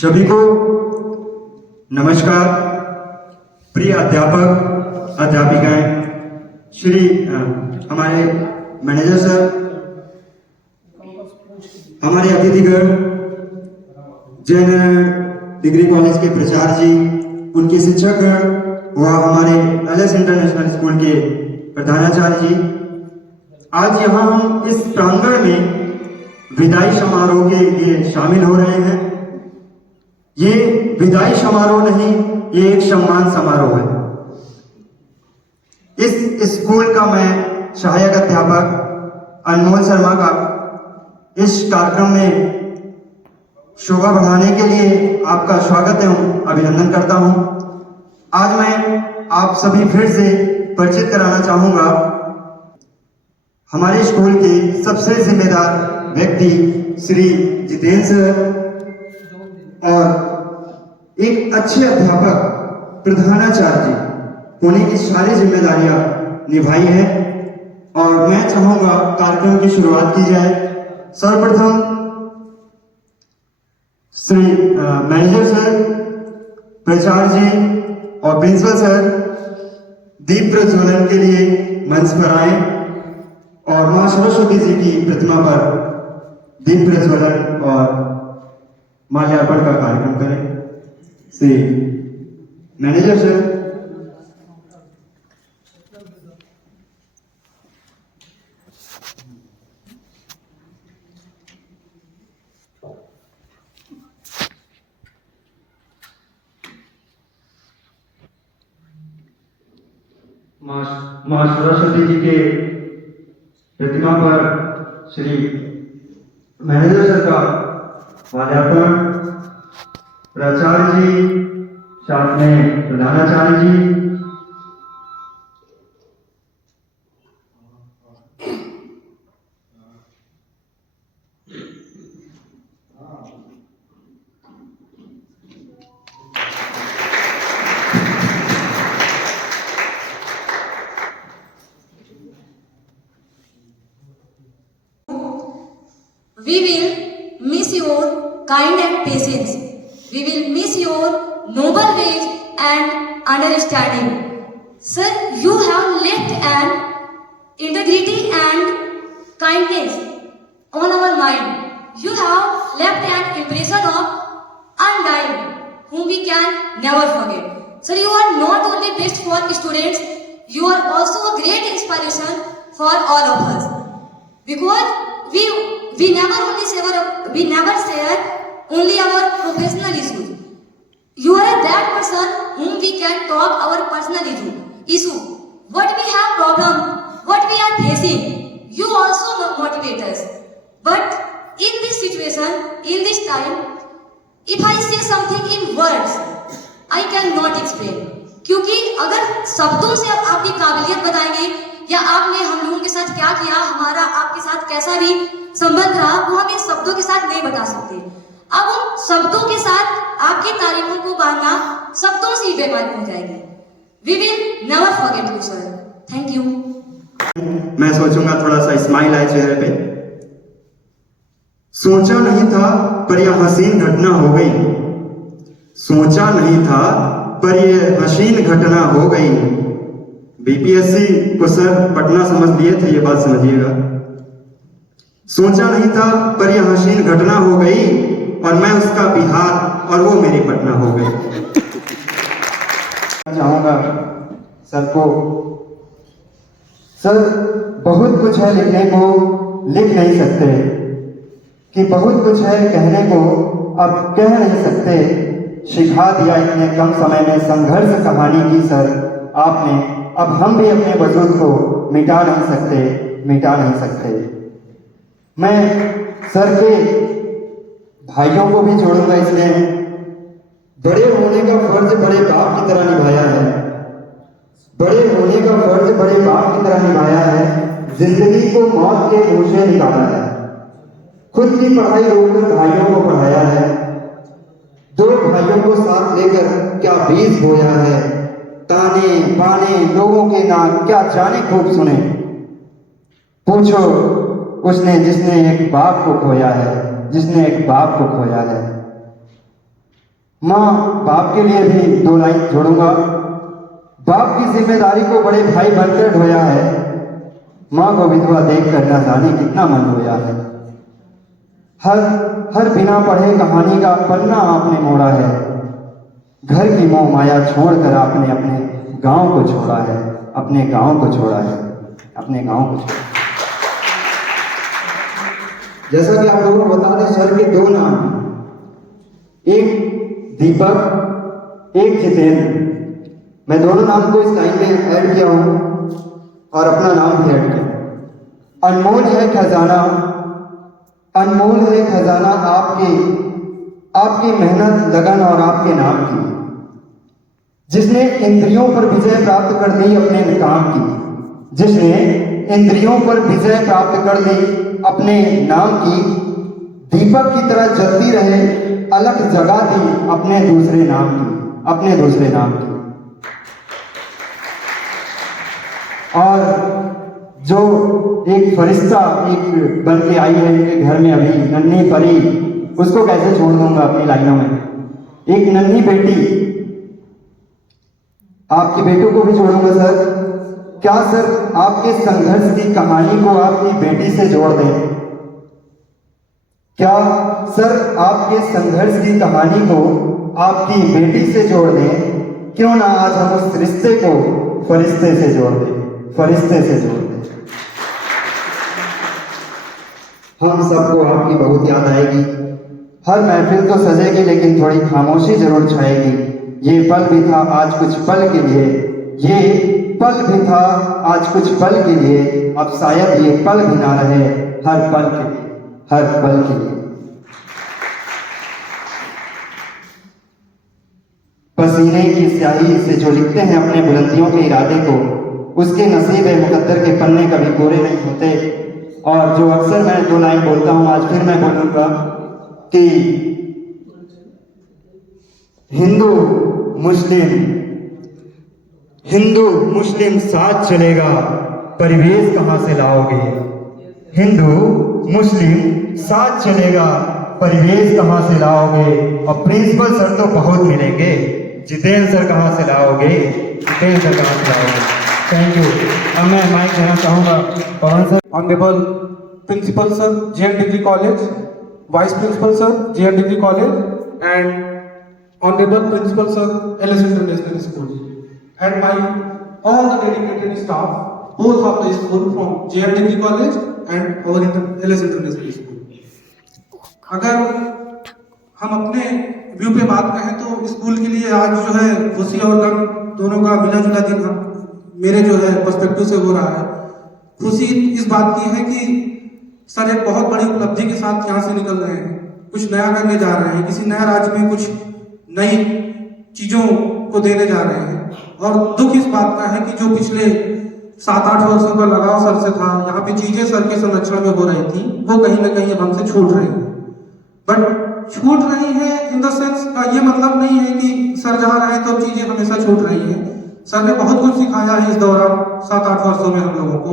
सभी को नमस्कार। प्रिय अध्यापक अध्यापिकाएं, श्री हमारे मैनेजर सर, हमारे अतिथिगण, जैन डिग्री कॉलेज के प्राचार्य जी, उनके शिक्षकगण व हमारे एलएस इंटरनेशनल स्कूल के प्रधानाचार्य जी, आज यहाँ हम इस प्रांगण में विदाई समारोह के लिए शामिल हो रहे हैं। ये विदाई समारोह नहीं, ये एक सम्मान समारोह है। इस स्कूल का मैं सहायक अध्यापक अनमोल शर्मा का इस कार्यक्रम में शोभा बढ़ाने के लिए आपका स्वागत एवं अभिनंदन करता हूं। आज मैं आप सभी फिर से परिचित कराना चाहूंगा हमारे स्कूल के सबसे जिम्मेदार व्यक्ति श्री जितेंद्र सर, और एक अच्छे अध्यापक प्रधानाचार्य जी, उन्हें इस सारी जिम्मेदारियां निभाई है। और मैं चाहूंगा कार्यक्रम की शुरुआत की जाए। सर्वप्रथम श्री मैनेजर सर, प्राचार्य जी और प्रिंसिपल सर दीप प्रज्वलन के लिए मंच पर आए और मां सरस्वती जी की प्रतिमा पर दीप प्रज्वलन और माल्यार्पण का कार्यक्रम करें। Shri manager sir. मां सरस्वती जी के प्रतिमा पर श्री मैनेजर सर का माल्यार्पण, प्राचार्य जी, साथ में प्रधानाचार्य जी, We will miss your kind and patience. We will miss your noble ways and understanding. Sir, you have left an integrity and kindness on our mind. You have left an impression of undying, whom we can never forget. Sir, you are not only best for students, you are also a great inspiration for all of us. Because we never share only our professional issues. You are that person whom we can talk our personal issue. What we have problem, what we are facing, you also motivate us. But in this situation, in this time, if I say something in words, I cannot explain. क्योंकि अगर शब्दों से आप आपकी काबिलियत बताएंगे या आपने हम लोगों के साथ क्या किया, हमारा आपके साथ कैसा भी संबंध रहा, वो हम इन शब्दों के साथ नहीं बता सकते। अब उन शब्दों के साथ आपकी तारीफों को बांधना शब्दों से ही बेमानी हो जाएगी। We will never forget you, sir. Thank you. मैं सोचूंगा थोड़ा सा स्माइल आए चेहरे पे। सोचा नहीं था पर यह हसीन घटना हो गई। सोचा नहीं था पर यह हसीन घटना हो गई। बीपीएससी को सर पटना समझ लिए थे, ये बात समझिएगा। सोचा नहीं था पर यह हसीन घटना हो गई और मैं उसका बिहार और वो मेरी पटना हो गई। चाहूंगा सर को, सर बहुत कुछ है लिखने को, लिख नहीं सकते, कि बहुत कुछ है कहने को, अब कह नहीं सकते। सिखा दिया इतने कम समय में संघर्ष कहानी की सर आपने, अब हम भी अपने वजूद को मिटा नहीं सकते, मिटा नहीं सकते। मैं सर के भाइयों को भी जोड़ूंगा इसमें। बड़े होने का फर्ज बड़े बाप की तरह निभाया है, बड़े होने का फर्ज बड़े बाप की तरह निभाया है। जिंदगी को मौत के मुंह से निकाला है, खुद की पढ़ाई रोककर भाइयों को पढ़ाया है। दो भाइयों को साथ लेकर क्या बीज बोया है, ताने बाने लोगों के नाम क्या जाने खूब सुने। पूछो उसने जिसने एक बाप को खोया है, जिसने एक बाप को खोया है। माँ बाप के लिए भी दो लाइन जोड़ूंगा। बाप की जिम्मेदारी को बड़े भाई बनकर ढोया है, माँ को विधवा देखकर न जाने कितना मन रोया है। हर बिना पढ़े कहानी का पन्ना आपने मोड़ा है, घर की मोह माया छोड़कर आपने अपने गांव को छोड़ा है, अपने गांव को छोड़ा है, अपने गांव को छोड़ा। जैसा कि आप लोगों को बता दें, सर के दो नाम हैं, एक दीपक, एक जितेंद्र। मैं दोनों नाम को इस लाइन में ऐड किया हूं और अपना नाम भी ऐड किया। अनमोल है खजाना, अनमोल है खजाना आपकी मेहनत, लगन और आपके नाम की, जिसने इंद्रियों पर विजय प्राप्त कर ली अपने काम की, जिसने इंद्रियों पर विजय प्राप्त कर ली अपने नाम की, दीपक की तरह जलती रहे, अलग जगा दी अपने दूसरे नाम की, अपने दूसरे नाम की। और जो एक फरिश्ता एक बन के आई है इनके घर में, अभी नन्ही परी, उसको कैसे छोड़ दूंगा अपनी लाइनों में। एक नन्ही बेटी, आपके बेटों को भी छोड़ूंगा सर। क्या सर आपके संघर्ष की कहानी को आपकी बेटी से जोड़ दें? क्या सर आपके संघर्ष की कहानी को आपकी बेटी से जोड़ दें? क्यों ना आज हम उस रिश्ते को फरिश्ते से जोड़ दें, फरिश्ते से जोड़ दें। हम सबको आपकी बहुत याद आएगी, हर महफिल तो सजेगी लेकिन थोड़ी खामोशी जरूर छाएगी। ये पल भी था आज कुछ पल के लिए, ये पल भी था आज कुछ पल के लिए, अब शायद ये पल भी ना रहे हर पल के लिए, हर पल के लिए। पसीने की स्याही से जो लिखते हैं अपने बुलंदियों के इरादे को, उसके नसीब मुकद्दर के पन्ने कभी कोरे नहीं होते। और जो अक्सर मैं दो लाइन बोलता हूं, आज फिर मैं बोलूंगा कि हिंदू मुस्लिम साथ चलेगा, परिवेश कहां से लाओगे? हिंदू मुस्लिम साथ चलेगा, परिवेश कहां से लाओगे? और प्रिंसिपल सर तो बहुत मिलेंगे, जितेंद्र सर कहां से लाओगे? जितेंद्र सर कहां से लाओगे? Thank you. अब मैं माइक देना चाहूंगा Pavan sir. Honourable principal sir, JN degree college, vice principal sir, JN degree college, and honourable principal sir, LS international school, and my all the dedicated staff both of the school from JN degree college and our LS international school. अगर हम अपने view पे बात कहें तो school के लिए आज जो है खुशी और गम दोनों का मिला जुला दिन हम मेरे जो है पर्सपेक्टिव से हो रहा है। खुशी इस बात की है कि सर एक बहुत बड़ी उपलब्धि के साथ यहाँ से निकल रहे हैं, कुछ नया करने जा रहे हैं, किसी नया राज्य में कुछ नई चीजों को देने जा रहे हैं। और दुख इस बात का है कि जो पिछले 7-8 वर्षों का लगाव सर से था, यहाँ पे चीजें सर के संरक्षण में हो रही थी, वो कहीं ना कहीं अब हमसे छूट रही है। बट छूट रही है इन द सेंस का ये मतलब नहीं है कि सर जहाँ रहे तो चीजें हमेशा छूट रही है। सर ने बहुत कुछ सिखाया है इस दौरान 7-8 वर्षों में हम लोगों को।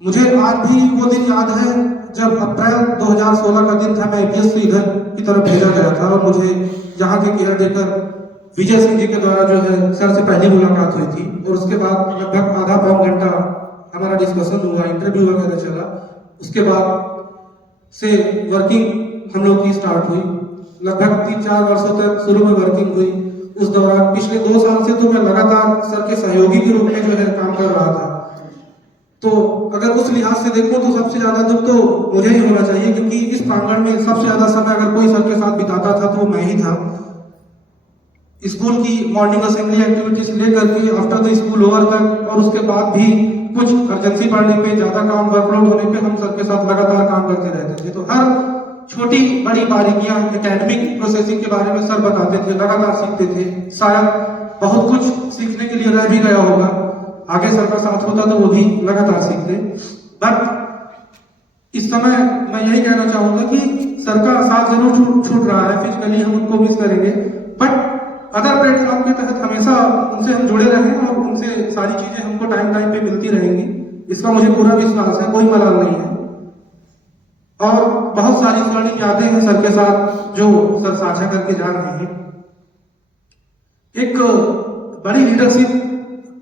मुझे आज भी वो दिन याद है जब अप्रैल 2016 का दिन था, मैं APS से इधर की तरफ भेजा गया था और मुझे यहाँ के केयर देकर विजय सिंह जी के द्वारा जो है सर से पहली मुलाकात हुई थी। और उसके बाद लगभग आधा पौन घंटा हमारा डिस्कशन हुआ, इंटरव्यू वगैरह चला। उसके बाद से वर्किंग हम लोग की स्टार्ट हुई, लगभग 3-4 वर्षों तक शुरू में वर्किंग हुई। उस दौरान पिछले 2 साल से तो मैं लगातार सर के सहयोगी के रूप में जो है काम कर रहा था। तो अगर उस लिहाज से देखो तो सबसे ज्यादा दुख तो मुझे ही होना चाहिए, क्योंकि इस प्रांगण में सबसे ज्यादा समय अगर कोई सर के साथ बिताता था तो वो मैं ही था। स्कूल की मॉर्निंग असेंबली एक्टिविटीज लेकर के आफ्टर द स्कूल ओवर तक, और उसके बाद भी कुछ अर्जेंसी पड़ने पे, ज्यादा काम वर्कलोड होने पे हम सर के साथ लगातार काम करते रहते थे। तो हर छोटी बड़ी बारीकियां एकेडमिक प्रोसेसिंग के बारे में सर बताते थे, लगातार सीखते थे। शायद बहुत कुछ सीखने के लिए रह भी गया होगा, आगे सर का साथ होता तो वो भी लगातार सीखते। बट इस समय मैं यही कहना चाहूंगा कि सर का साथ जरूर छूट रहा है, फिजिकली हम उनको मिस करेंगे, बट अदर प्लेटफॉर्म के तहत हमेशा उनसे हम जुड़े रहें और उनसे सारी चीजें हमको टाइम टाइम पे मिलती रहेंगी, इसका मुझे पूरा विश्वास है, कोई मलाल नहीं है। और बहुत सारी स्वर्णिम यादें हैं सर के साथ जो सर साझा करके जा रहे हैं। एक बड़ी लीडरशिप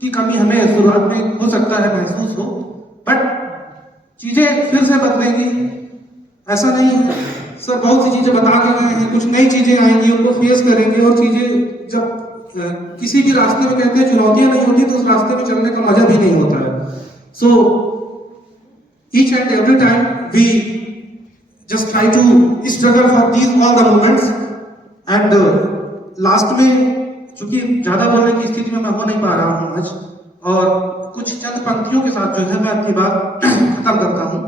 की कमी हमें शुरुआत में हो सकता है महसूस हो, बट चीजें फिर से बदलेंगी, ऐसा नहीं है। सर बहुत सी चीजें बता के गए हैं, कुछ नई चीजें आएंगी, उनको फेस करेंगे, और चीजें जब किसी भी रास्ते में कहते हैं चुनौतियां नहीं होती तो उस रास्ते में चलने का मजा भी नहीं होता है। सो each and every time we just try to struggle for these all the moments, and last में चूंकि ज्यादा बोलने की स्थिति में मैं हो नहीं पा रहा हूं आज, और कुछ चंद पंक्तियों के साथ जो है मैं अपनी बात खत्म करता हूं।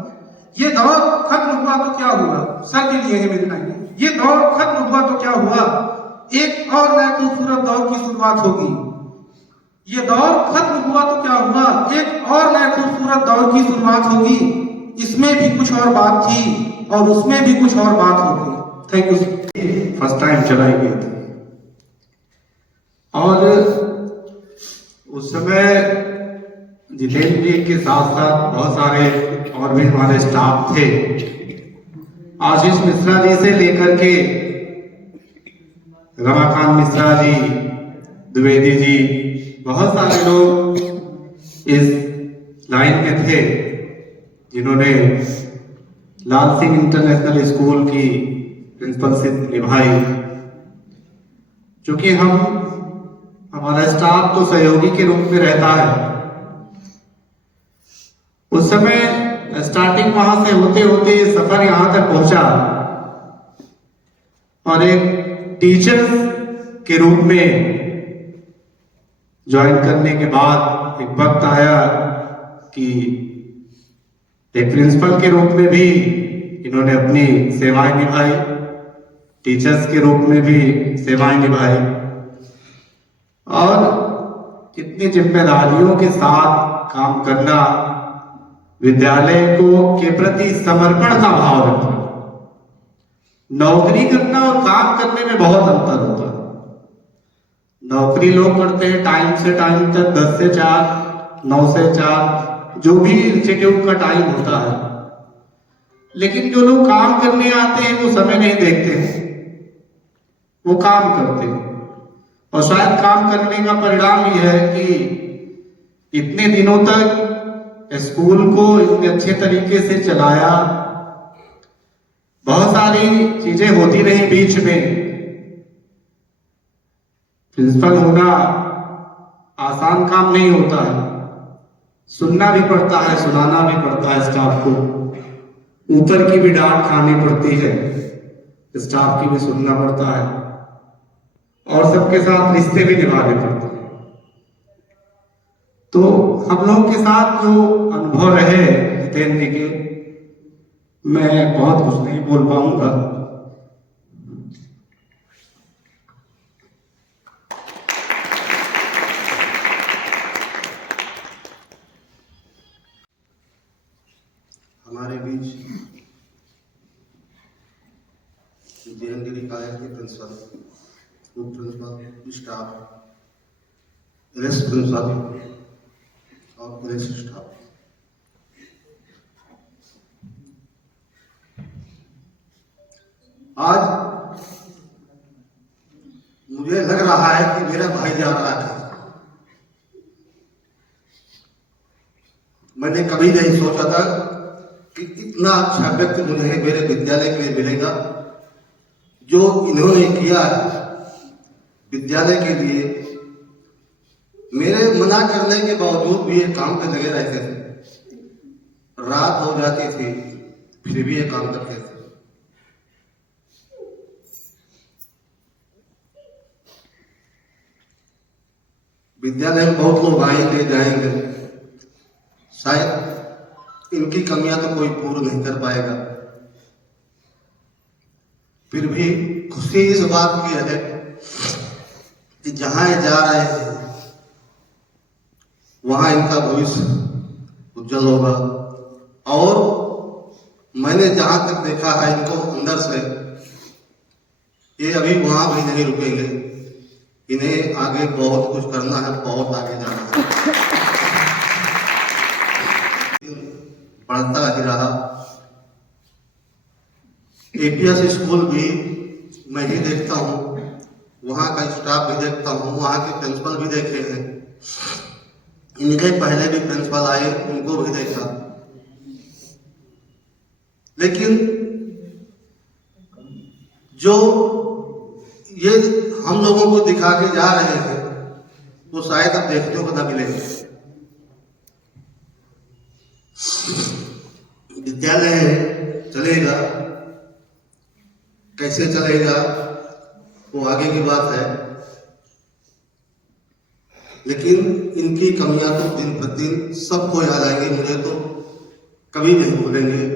ये दौर खत्म हुआ तो क्या हुआ, सर के लिए है मेरी लाइन। ये दौर खत्म हुआ तो क्या हुआ, एक और नया खूबसूरत दौर की शुरुआत होगी। ये दौर खत्म हुआ तो क्या हुआ, एक और नए खूबसूरत दौर की शुरुआत होगी। इसमें भी कुछ और बात थी और उसमें भी कुछ और बात होगी। Thank you. फर्स्ट टाइम चलाई गई थी, और उस समय जितेंद्र जी के साथ साथ बहुत सारे और भी हमारे स्टाफ थे। आशीष मिश्रा जी से लेकर के रमाकांत मिश्रा जी, द्विवेदी जी, बहुत सारे लोग इस लाइन में थे जिन्होंने लाल सिंह इंटरनेशनल स्कूल की प्रिंसिपलशिप निभाई। क्योंकि हमारा स्टाफ तो सहयोगी के रूप में रहता है। उस समय स्टार्टिंग वहां से होते होते सफर यहां तक पहुंचा, और एक टीचर के रूप में ज्वाइन करने के बाद एक वक्त आया कि एक प्रिंसिपल के रूप में भी इन्होंने अपनी सेवाएं निभाई, टीचर्स के रूप में भी सेवाएं निभाई, और इतनी जिम्मेदारियों के साथ काम करना, विद्यालय के प्रति समर्पण का भाव रखना। नौकरी करना और काम करने में बहुत अंतर होता है। नौकरी लोग करते हैं टाइम से टाइम तक, 10 से 4, 9 से 4, जो भी इंस्टीट्यूट का टाइम होता है। लेकिन जो लोग काम करने आते हैं वो समय नहीं देखते हैं, वो काम करते हैं। और शायद काम करने का परिणाम यह है कि इतने दिनों तक स्कूल को इतने अच्छे तरीके से चलाया, बहुत सारी चीजें होती रही बीच में। प्रिंसिपल होना आसान काम नहीं होता है, सुनना भी पड़ता है, सुनाना भी पड़ता है स्टाफ को, ऊपर की भी डांट खानी पड़ती है, स्टाफ की भी सुनना पड़ता है, और सबके साथ रिश्ते भी निभाने पड़ते हैं। तो हम लोग के साथ जो अनुभव रहे जितेंद्र जी के, मैं बहुत कुछ नहीं बोल पाऊंगा। हमारे बीच जेएनडी कॉलेज के प्रिंसिपल, उप प्रिंसिपल, स्टाफ, एलएस प्रिंसिपल और एलएस स्टाफ, आज मुझे लग रहा है कि मेरा भाई जा रहा है। मैंने कभी नहीं सोचा था कि इतना अच्छा व्यक्ति मुझे मेरे विद्यालय के लिए मिलेगा। जो इन्होंने किया है विद्यालय के लिए, मेरे मना करने के बावजूद भी ये काम पे लगे रहते थे। रात हो जाती थी फिर भी ये काम करते थे। विद्यालय में बहुत लोग आएंगे जाएंगे, शायद इनकी कमियां तो कोई पूर्ण नहीं कर पाएगा। फिर भी खुशी इस बात की है कि जहां ये जा रहे हैं वहां इनका भविष्य उज्जवल होगा। और मैंने जहां तक देखा है इनको अंदर से, ये अभी वहां भी नहीं रुकेंगे। इन्हें आगे बहुत कुछ करना है, बहुत आगे जाना है। बढ़ता ही रहा। एपीएस स्कूल भी मैं ही देखता हूँ वहाँ का स्टाफ भी देखता हूँ, वहाँ के प्रिंसिपल भी देखे हैं, इनके पहले भी प्रिंसिपल आए उनको भी देखा, लेकिन जो ये हम लोगों को दिखा के जा रहे हैं वो शायद अब देखने को न मिलेंगे। विद्यालय चलेगा, कैसे चलेगा वो आगे की बात है, लेकिन इनकी कमियां तो दिन प्रतिदिन सबको याद आएंगी, मुझे तो कभी नहीं भूलेंगे।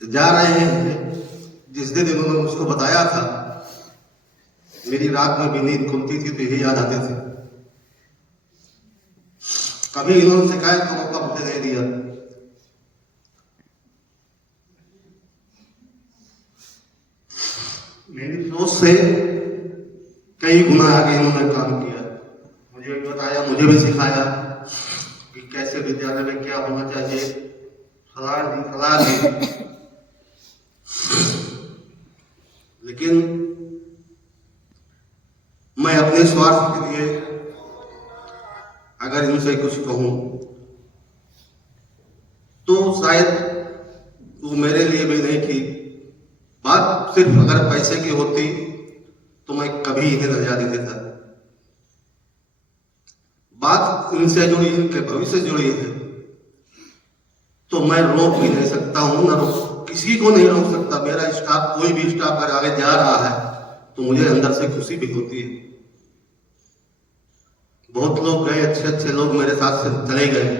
जा रहे हैं, जिस दिन इन्होंने मुझको बताया था मेरी रात में भी नींद खुलती थी तो यही याद आते थे। कभी इन्होंने शिकायत का मौका मुझे नहीं दिया। मेरी सोच से कई गुना आगे इन्होंने काम किया, मुझे भी बताया, मुझे भी सिखाया कि कैसे विद्यालय में क्या होना चाहिए, सलाह दी। लेकिन मैं अपने स्वार्थ के लिए अगर इनसे कुछ कहूं तो शायद वो मेरे लिए भी नहीं की बात, सिर्फ अगर पैसे की होती तो मैं कभी इन्हें न जाने देता। बात इनसे जुड़ी, इनके भविष्य से जुड़ी है तो मैं रोक भी नहीं सकता हूं, ना किसी को नहीं रोक सकता। मेरा स्टाफ, कोई भी स्टाफ अगर आगे जा रहा है तो मुझे अंदर से खुशी भी होती है। बहुत लोग गए, अच्छे अच्छे लोग मेरे साथ से चले गए,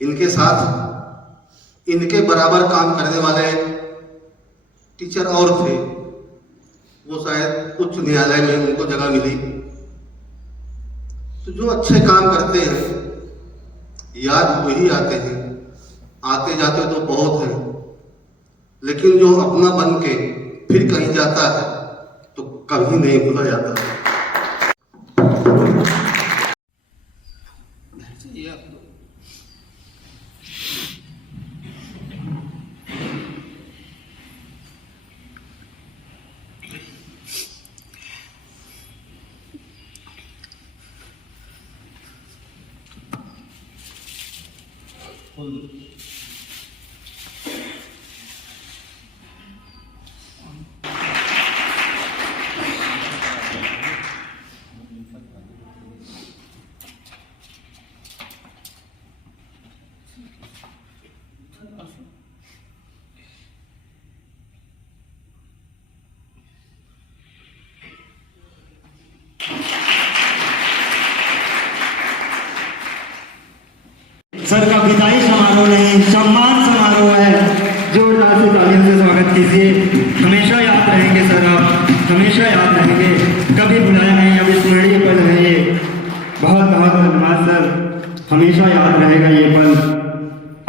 इनके साथ इनके बराबर काम करने वाले टीचर और थे, वो शायद उच्च न्यायालय में उनको जगह मिली। तो जो अच्छे काम करते हैं याद वही आते हैं, आते जाते तो बहुत हैं, लेकिन जो अपना बन के फिर कहीं जाता है तो कभी नहीं भूला जाता। सर का विदाई समारोह नहीं, सम्मान समारोह है। जोरदार से तालियों से स्वागत कीजिए। हमेशा याद रहेंगे सर, आप हमेशा याद रहेंगे, कभी भुलाया नहीं, अविस्मरणीय पल है ये। बहुत बहुत धन्यवाद सर, हमेशा याद रहेगा ये पल,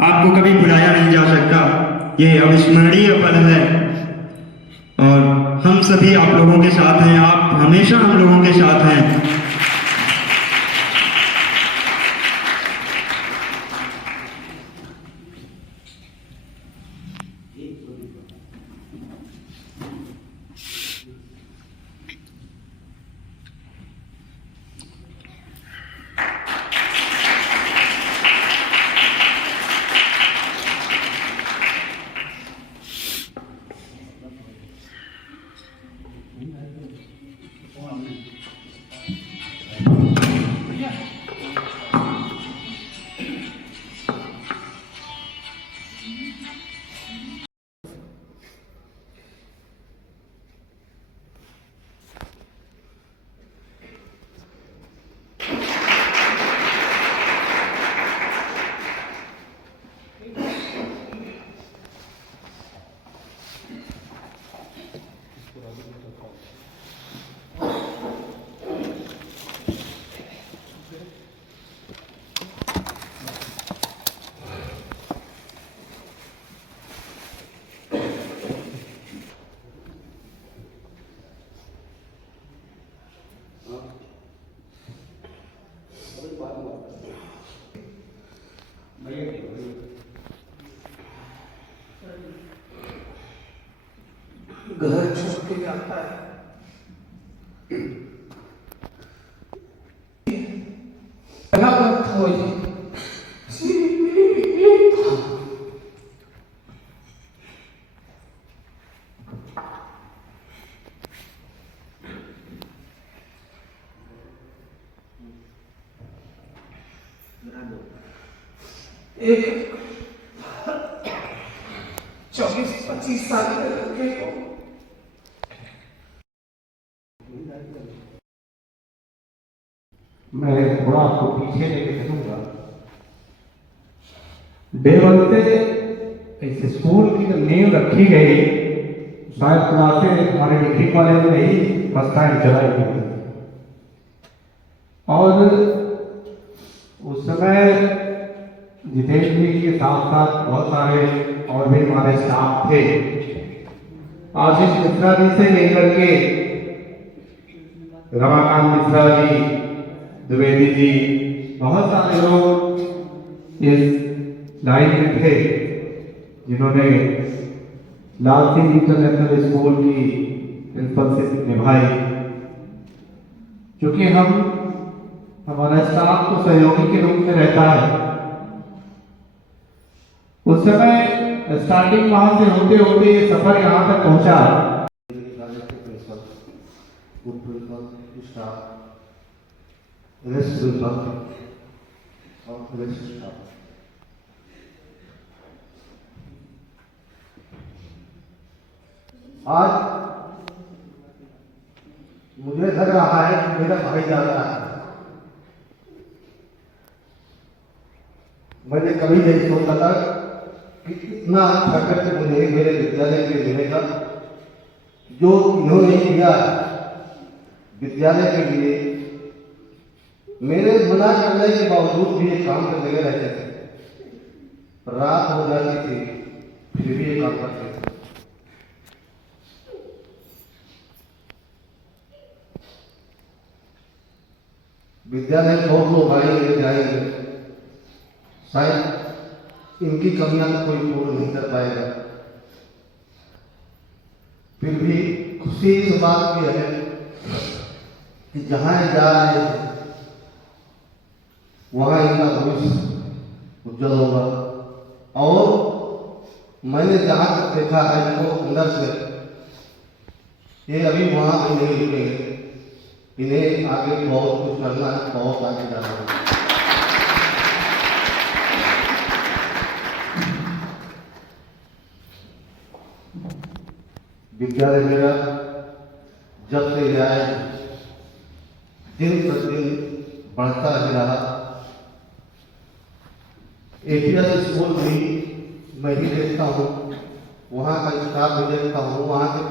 आपको कभी भुलाया नहीं जा सकता, ये अविस्मरणीय पल है। और हम सभी आप लोगों के साथ हैं, आप हमेशा हम लोगों के साथ हैं। घर छोड़ के जाता है। क्या वक्त हो ये? एक 24-25 साल के लड़के को मैं थोड़ा आपको पीछे लेके चलूंगा। डे वन से इस स्कूल की जो नींव रखी गई, शायद क्लासें हमारे डिग्री कॉलेज में ही फर्स्ट टाइम चलाई गई। और उस समय जितेश जी के साथ साथ बहुत सारे और भी हमारे स्टाफ थे। आशीष मिश्रा जी से लेकर के रमाकांत मिश्रा जी, द्विवेदी जी, बहुत सारे लोग इस लाइन में थे जिन्होंने लाल सिंह इंटरनेशनल स्कूल की प्रिंसिपलशिप निभाई। क्योंकि हमारा स्टाफ तो सहयोगी के रूप में रहता है। उस समय स्टार्टिंग वहां से होते होते ये सफर यहाँ तक पहुंचा। आज मुझे लग रहा है कि मेरा भाई जा रहा है। मैंने कभी नहीं सोचा था कि इतना अच्छा करके मुझे मेरे विद्यालय के लिए मिलेगा। जो इन्होंने किया विद्यालय के लिए, मेरे मना करने के बावजूद भी ये काम करने लगे रहते थे। रात हो जाती थी फिर भी ये काम करते थे। विद्यालय बहुत लोग आएंगे जाएंगे, शायद इनकी कमियां तो कोई पूर्ण नहीं कर पाएगा। फिर भी खुशी इस बात की है कि जहां जा रहे हैं वहां इनका भविष्य उज्जवल होगा। और मैंने जहां तक देखा है इनको अंदर से, ये अभी वहां भी नहीं रुकेंगे। इन्हें आगे बहुत कुछ करना है, बहुत आगे जाना है। विद्यालय मेरा जब से आया दिन प्रतिदिन बढ़ता ही रहा। एपीएस स्कूल भी मैं ही देखता हूँ, वहाँ का स्टाफ भी देखता हूँ, वहाँ के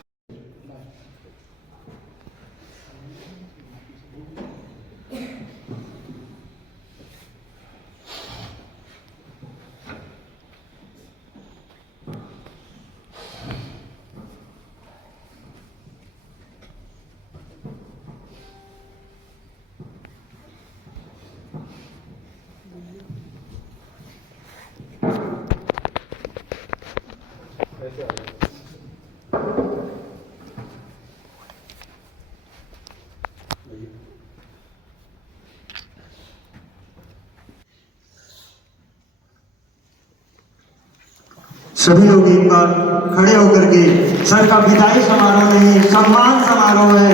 सभी लोग एक बार खड़े होकर के सर का विदाई समारोह नहीं, सम्मान समारोह है,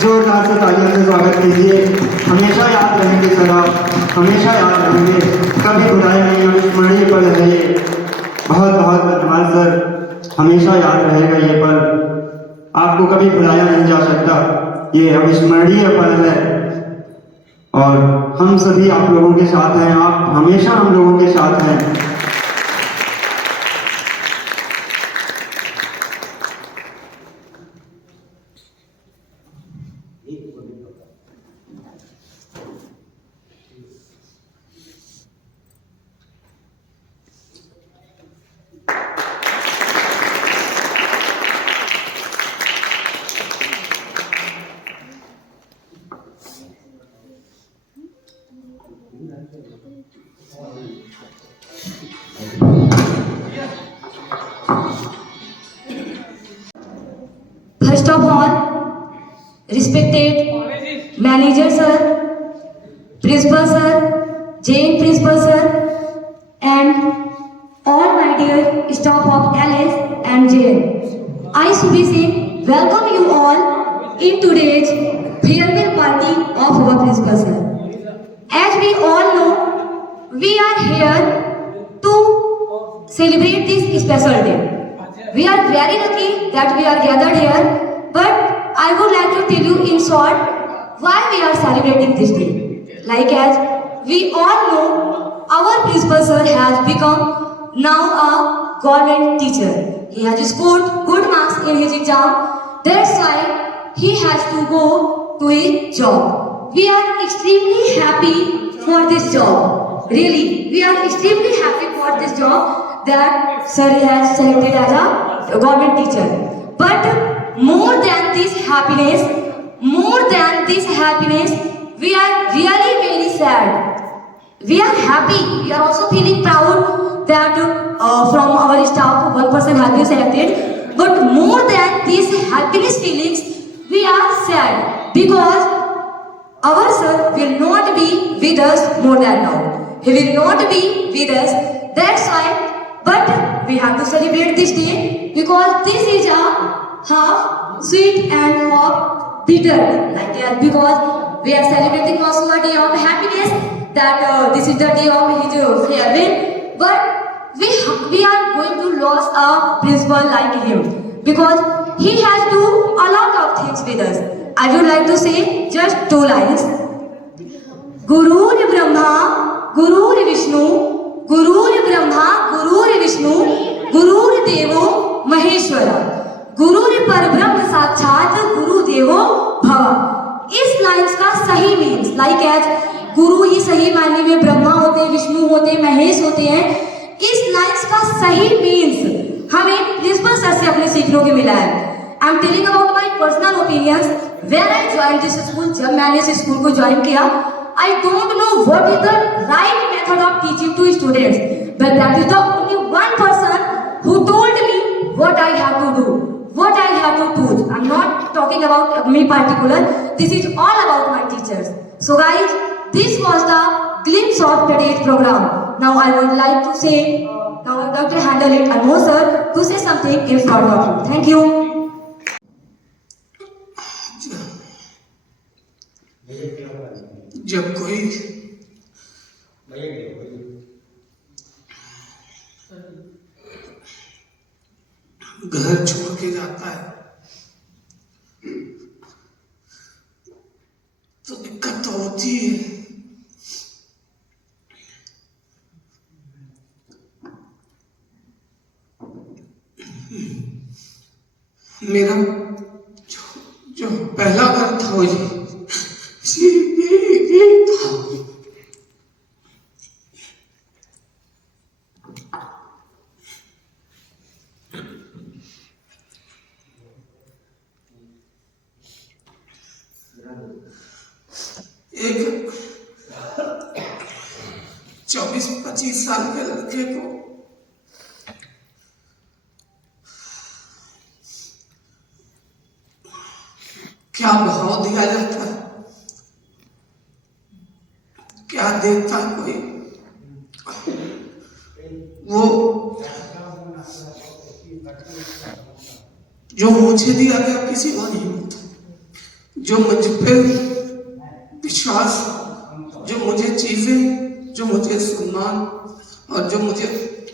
जोरदार से तालियों से स्वागत कीजिए। हमेशा याद रहेंगे सर, आप हमेशा याद रहेंगे, कभी भुलाए नहीं, अविस्मरणीय पल है ये। बहुत बहुत धन्यवाद सर, हमेशा याद रहेगा ये पल, आपको कभी भुलाया नहीं जा सकता। ये अविस्मरणीय पल है और हम सभी आप लोगों के साथ हैं, आप हमेशा हम लोगों के साथ हैं। respected manager sir, principal sir, JN principal sir, and all my dear staff of LS and JN. I, Subhi Singh, welcome you all in today's farewell party of our principal sir. As we all know, we are here to celebrate this special day. We are very lucky that we are gathered here, but I would like to tell you in short why we are celebrating this day. Like as we all know, our principal sir has become now a government teacher. He has scored good marks in his exam. That's why he has to go to his job. We are extremely happy for this job. Really, we are extremely happy for this job that sir has selected as a government teacher. But more than this happiness, we are really very sad. We are happy. We are also feeling proud that from our staff, one person has been selected. But more than these happiness feelings, we are sad because our sir will not be with us more than now. He will not be with us. That's why. But we have to celebrate this day because this is a half sweet and half bitter. Like that, because we are celebrating also a day of happiness. That this is the day of his farewell. But we are going to lose a principal like him because he has do a lot of things with us. I would like to say just 2 lines. Gurur Brahma, Gurur Vishnu, Gurur Brahma, Gurur Vishnu, Gurur Devo Maheshwara, Gurur Parbrahma Sakshat, Guru Devo Bhava. इस lines का सही means like as गुरु ही सही मायने में ब्रह्मा होते हैं, विष्णु होते हैं, महेश होते हैं. इस लाइन्स का सही मीन्स हमें प्रिंसिपल सर से अपने सीखने को मिला है. I am telling about my personal opinions. When I joined this school, जब मैंने इस स्कूल को ज्वाइन किया, I don't know what is the right method of teaching to students, but that is the only one person who told me what I have to do, what I have to do. I'm not talking about me particular. This is all about my teachers. So guys, this was the glimpse of today's program. Now I would like to say, now I would like to handle it Anmol sir to say something in front of you. Thank you. जब कोई घर छोड़ के जाता है तो दिक्कत तो होती है. मेरा जो पहला घर था वो ये था. एक 24-25 साल के लड़के को क्या भाव दिया जाता है, क्या देखता है कोई. वो जो मुझे दिया गया किसी को नहीं मिलता. जो मुझ पे विश्वास, जो मुझे चीजें, जो मुझे सम्मान और जो मुझे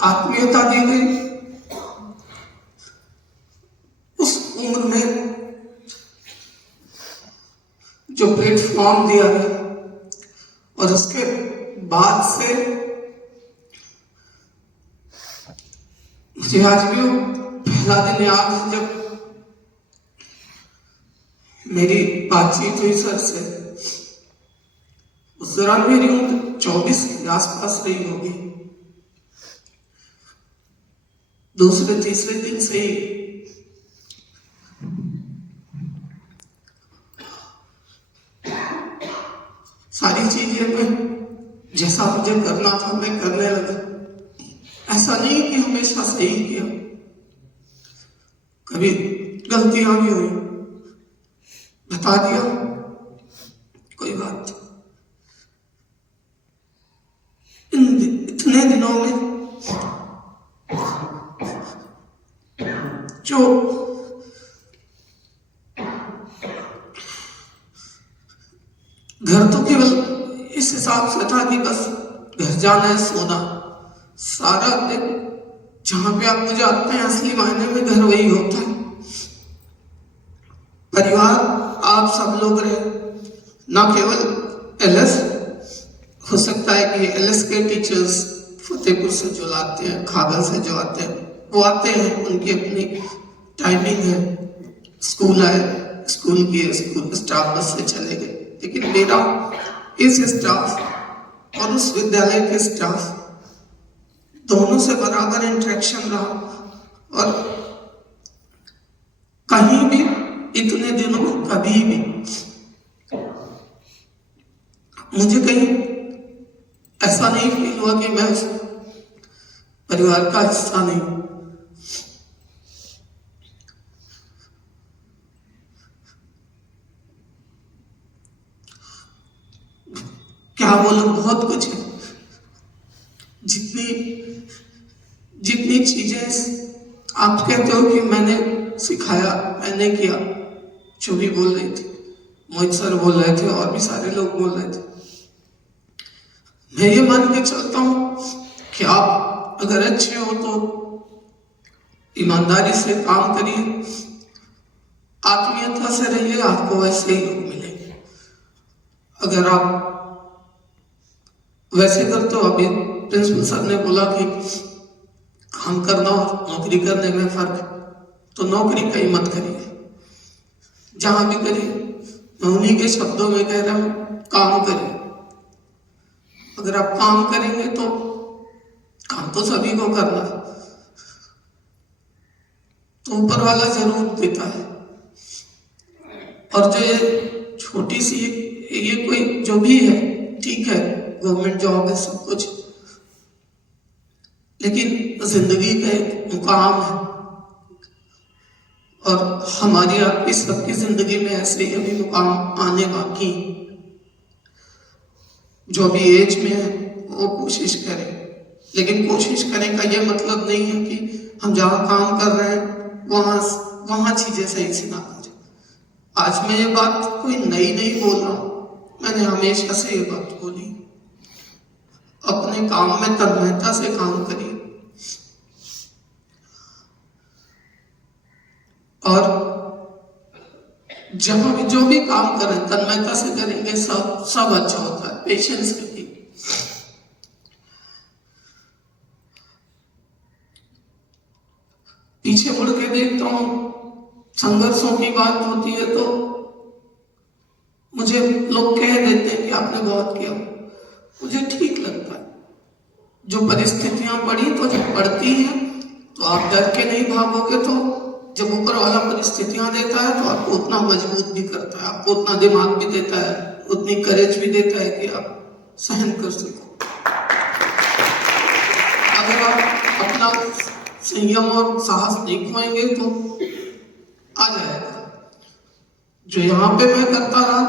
आत्मीयता दी गई, उस उम्र में जो प्लेटफॉर्म दिया गया और उसके बाद से मुझे आज भी पहला दिन याद है जब मेरी बातचीत हुई सर से. उस दौरान मेरी उम्र 24 के आसपास रही होगी. दूसरे तीसरे दिन से ही सारी चीजें मैं जैसा मुझे करना था मैं करने लगा. ऐसा नहीं कि हमेशा सही किया, कभी गलतियां भी हुई. बता दिया, कोई बात नहीं। इतने दिनों में जो घर तो केवल इस हिसाब से था कि बस घर जाना है, सोना, सारा दिन जहां पे आप मुझे आते हैं असली मायने में घर वही होता है। परिवार आप सब लोग रहे, ना केवल एलएस, हो सकता है कि एलएस के टीचर्स फतेहपुर से जो लाते हैं, खागल से जो आते हैं, वो आते हैं, उनकी अपनी टाइमिंग है, स्कूल आए, स्कूल की स्कूल स्टाफ बस से चले गए। लेकिन मेरा इस स्टाफ और उस विद्यालय के स्टाफ दोनों से बराबर इंटरेक्शन रहा, और कहीं भी इतने दिनों में कभी भी मुझे कहीं ऐसा नहीं फील हुआ कि मैं उस परिवार का हिस्सा नहीं। क्या बोलूं, बहुत कुछ है। जितनी चीजें आप कहते हो कि मैंने सिखाया, मैंने किया, जो भी बोल रहे थे, मोहित सर बोल रहे थे और भी सारे लोग बोल रहे थे, मैं ये मान के चलता हूं कि आप अगर अच्छे हो तो ईमानदारी से काम करिए, आत्मीयता से रहिए, आपको वैसे ही लोग मिलेंगे। अगर आप वैसे करते हो, अभी प्रिंसिपल सर ने बोला कि काम करना और नौकरी करने में फर्क, तो नौकरी कहीं मत करिए, जहां भी करिए, मैं उन्हीं के शब्दों में कह रहा हूं, काम करिए। अगर आप काम करेंगे तो काम तो सभी को करना है, तो ऊपर वाला जरूर देता है। और जो ये छोटी सी ये कोई जो भी है, ठीक है, गवर्नमेंट जॉब है, सब कुछ, लेकिन जिंदगी का एक मुकाम है, और हमारी आपकी सबकी जिंदगी में ऐसे ही अभी मुकाम आने बाकी। जो भी एज में है वो कोशिश करें, लेकिन कोशिश करें का ये मतलब नहीं है कि हम जहाँ काम कर रहे हैं वहाँ चीजें सही से ना करें। आज मैं ये बात कोई नई नहीं बोल रहा हूँ, मैंने हमेशा से ये बात बोली, अपने काम में तन्मयता से काम करिए, और जहां भी जो भी काम करें तन्मयता से करेंगे, सब अच्छा होता है। पेशेंस करिए। पीछे मुड़ के देखता हूं, संघर्षों की बात होती है तो मुझे लोग कह देते हैं कि आपने बहुत किया, मुझे ठीक लगता है। जो परिस्थितियां पड़ी, तो जब पड़ती हैं तो आप डर के नहीं भागोगे, तो जब ऊपर वाला परिस्थितियां देता है तो आपको उतना मजबूत भी करता है, आपको उतना दिमाग भी देता है, उतनी करेज भी देता है कि आप सहन कर सको। अगर आप अपना संयम और साहस नहीं खोएंगे तो आ जाएगा। जो यहाँ पे मैं करता रहा,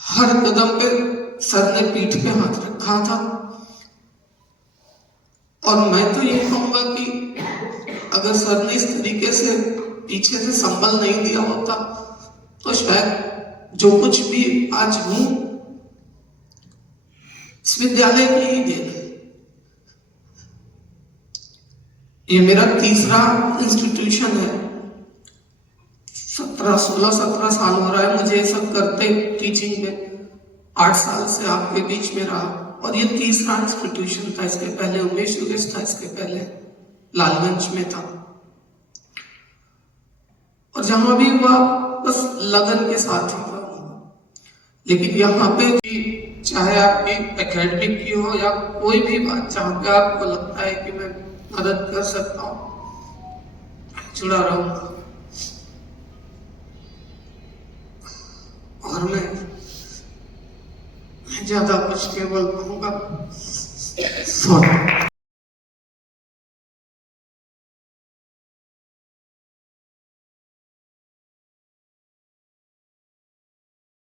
हर कदम पे सर ने पीठ पे हाथ रखा था, और मैं तो ये कहूंगा कि अगर सर ने इस तरीके से पीछे से संबल नहीं दिया होता तो शायद जो कुछ भी आज हूं इस विद्यालय की ही देन है। ये मेरा तीसरा इंस्टीट्यूशन है, 16-17 साल हो रहा है मुझे ये सब करते, टीचिंग में 8 साल से आपके बीच में रहा, और ये तीसरा इंस्टीट्यूशन था। इसके पहले उमेश योगेश था, इसके पहले लालगंज में था, और जहां भी हुआ बस लगन के साथ ही था। लेकिन यहाँ पे भी चाहे आपकी एकेडमिक की हो या कोई भी बात, जहां पे आपको लगता है कि मैं मदद कर सकता हूं, जुड़ा रहूंगा। और मैं ज्यादा कुछ केवल कहूंगा, सॉरी।